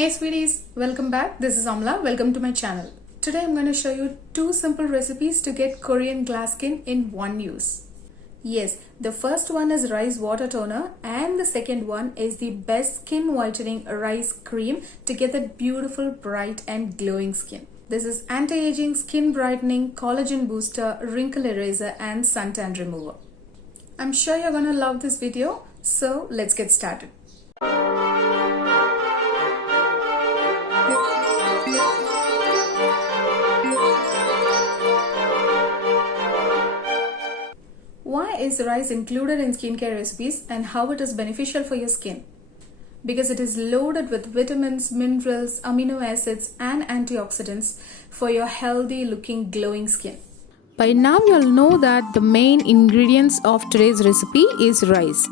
Hey sweeties, welcome back. This is Amla. Welcome to my channel. Today I'm going to show you two simple recipes to get Korean glass skin in one use. Yes, the first one is rice water toner and the second one is the best skin whitening rice cream to get that beautiful, bright and glowing skin. This is anti-aging, skin brightening, collagen booster, wrinkle eraser and suntan remover. I'm sure you're going to love this video, so let's get started. Why is rice included in skincare recipes and how it is beneficial for your skin? Because it is loaded with vitamins, minerals, amino acids and antioxidants for your healthy looking glowing skin. By now you'll know that the main ingredients of today's recipe is rice.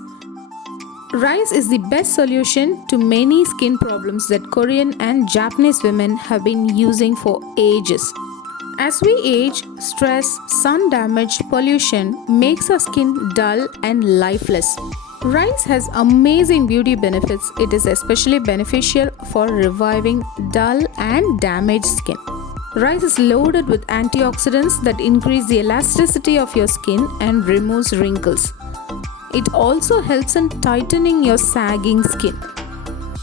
Rice is the best solution to many skin problems that Korean and Japanese women have been using for ages. As we age, stress, sun damage, pollution makes our skin dull and lifeless. Rice has amazing beauty benefits. It is especially beneficial for reviving dull and damaged skin. Rice is loaded with antioxidants that increase the elasticity of your skin and removes wrinkles. It also helps in tightening your sagging skin.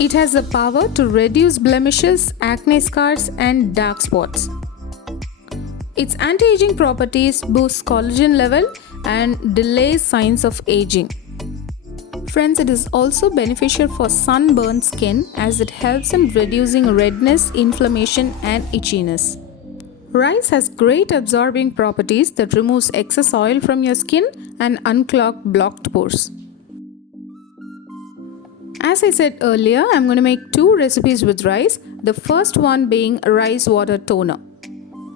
It has the power to reduce blemishes, acne scars and dark spots. Its anti-aging properties boost collagen level and delay signs of aging. Friends, it is also beneficial for sunburned skin as it helps in reducing redness, inflammation and itchiness. Rice has great absorbing properties that removes excess oil from your skin and unclog blocked pores. As I said earlier, I'm going to make two recipes with rice, the first one being rice water toner.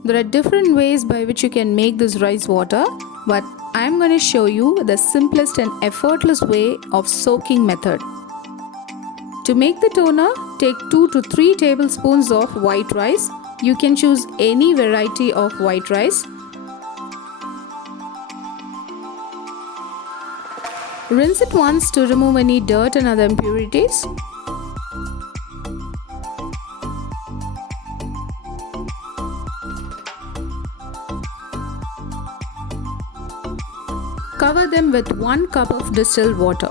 There are different ways by which you can make this rice water, but I'm going to show you the simplest and effortless way of soaking method. To make the toner, take 2 to 3 tablespoons of white rice. You can choose any variety of white rice. Rinse it once to remove any dirt and other impurities. Cover them with 1 cup of distilled water.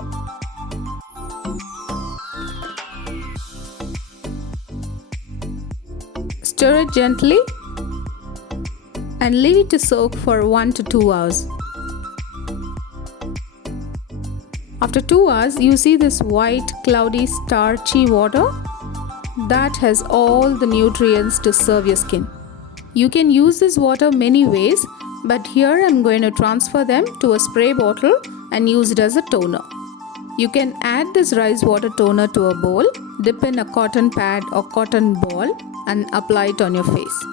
Stir it gently and leave it to soak for 1 to 2 hours. After 2 hours, you see this white, cloudy, starchy water that has all the nutrients to serve your skin. You can use this water many ways, but here I'm going to transfer them to a spray bottle and use it as a toner. You can add this rice water toner to a bowl, dip in a cotton pad or cotton ball and apply it on your face.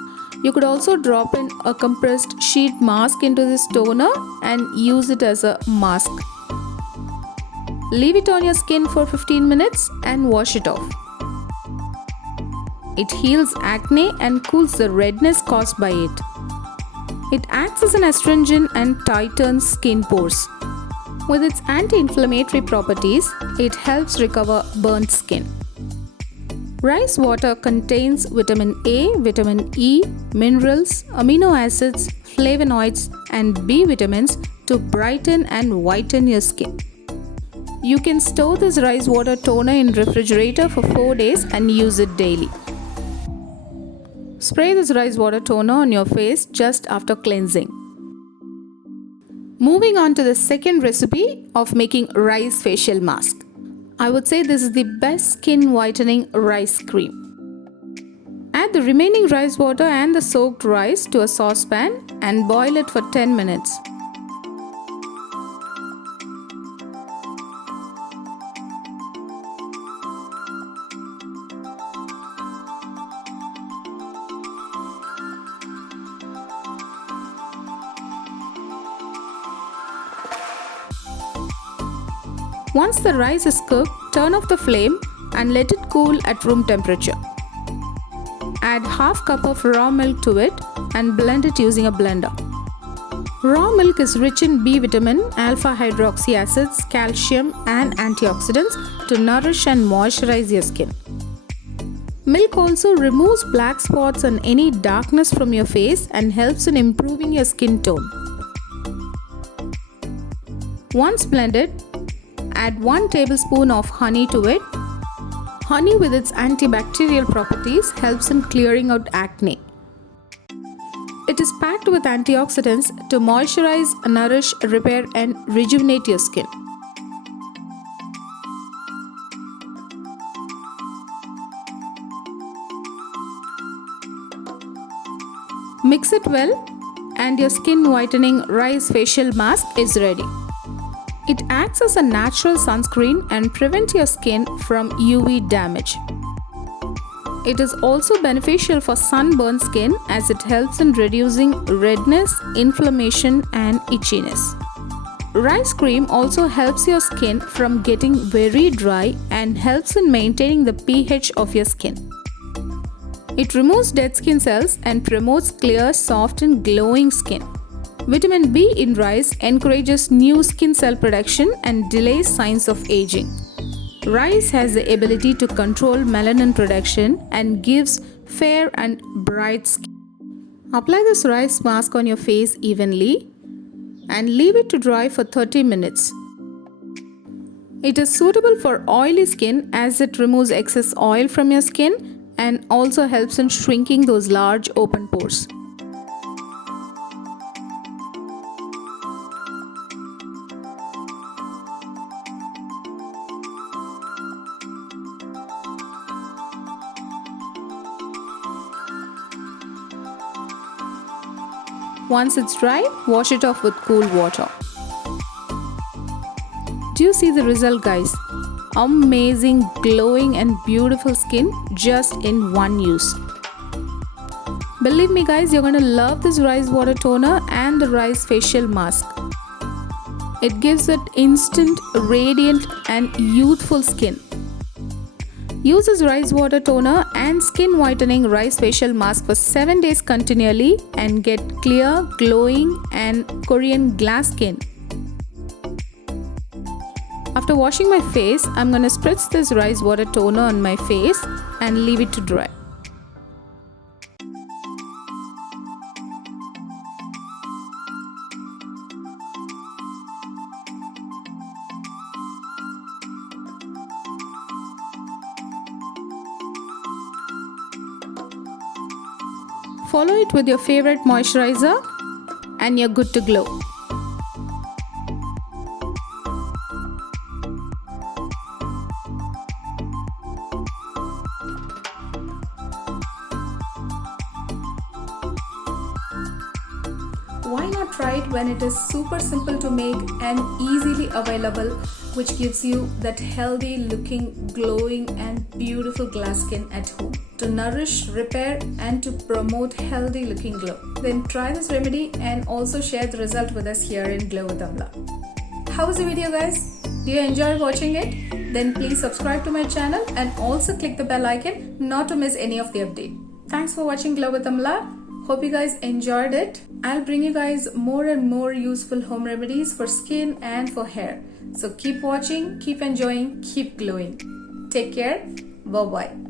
You could also drop in a compressed sheet mask into this toner and use it as a mask. Leave it on your skin for 15 minutes and wash it off. It heals acne and cools the redness caused by it. It acts as an astringent and tightens skin pores. With its anti-inflammatory properties, it helps recover burnt skin. Rice water contains vitamin A, vitamin E, minerals, amino acids, flavonoids, and B vitamins to brighten and whiten your skin. You can store this rice water toner in refrigerator for 4 days and use it daily. Spray this rice water toner on your face just after cleansing. Moving on to the second recipe of making rice facial mask. I would say this is the best skin whitening rice cream. Add the remaining rice water and the soaked rice to a saucepan and boil it for 10 minutes. Once the rice is cooked, turn off the flame and let it cool at room temperature. Add half cup of raw milk to it and blend it using a blender. Raw milk is rich in B vitamin, alpha hydroxy acids, calcium and antioxidants to nourish and moisturize your skin. Milk also removes black spots and any darkness from your face and helps in improving your skin tone. Once blended, add 1 tablespoon of honey to it. Honey with its antibacterial properties helps in clearing out acne. It is packed with antioxidants to moisturize, nourish, repair and rejuvenate your skin. Mix it well and your skin whitening rice facial mask is ready. It acts as a natural sunscreen and prevents your skin from UV damage. It is also beneficial for sunburned skin as it helps in reducing redness, inflammation and itchiness. Rice cream also helps your skin from getting very dry and helps in maintaining the pH of your skin. It removes dead skin cells and promotes clear, soft and glowing skin. Vitamin B in rice encourages new skin cell production and delays signs of aging. Rice has the ability to control melanin production and gives fair and bright skin. Apply this rice mask on your face evenly and leave it to dry for 30 minutes. It is suitable for oily skin as it removes excess oil from your skin and also helps in shrinking those large open pores. Once it's dry, wash it off with cool water. Do you see the result, guys? Amazing, glowing and beautiful skin just in one use. Believe me guys, you're going to love this rice water toner and the rice facial mask. It gives that instant, radiant and youthful skin. Use this rice water toner and skin whitening rice facial mask for 7 days continually and get clear, glowing and Korean glass skin. After washing my face, I'm going to spritz this rice water toner on my face and leave it to dry. Follow it with your favorite moisturizer and you're good to glow. Why not try it when it is super simple to make and easily available, which gives you that healthy looking, glowing and beautiful glass skin at home to nourish, repair and to promote healthy looking glow. Then try this remedy and also share the result with us here in Glow with Amla. How was the video, guys? Do you enjoy watching it? Then please subscribe to my channel and also click the bell icon not to miss any of the update. Thanks for watching Glow with Amla. Hope you guys enjoyed it. I'll bring you guys more and more useful home remedies for skin and for hair. So keep watching, keep enjoying, keep glowing. Take care. Bye-bye.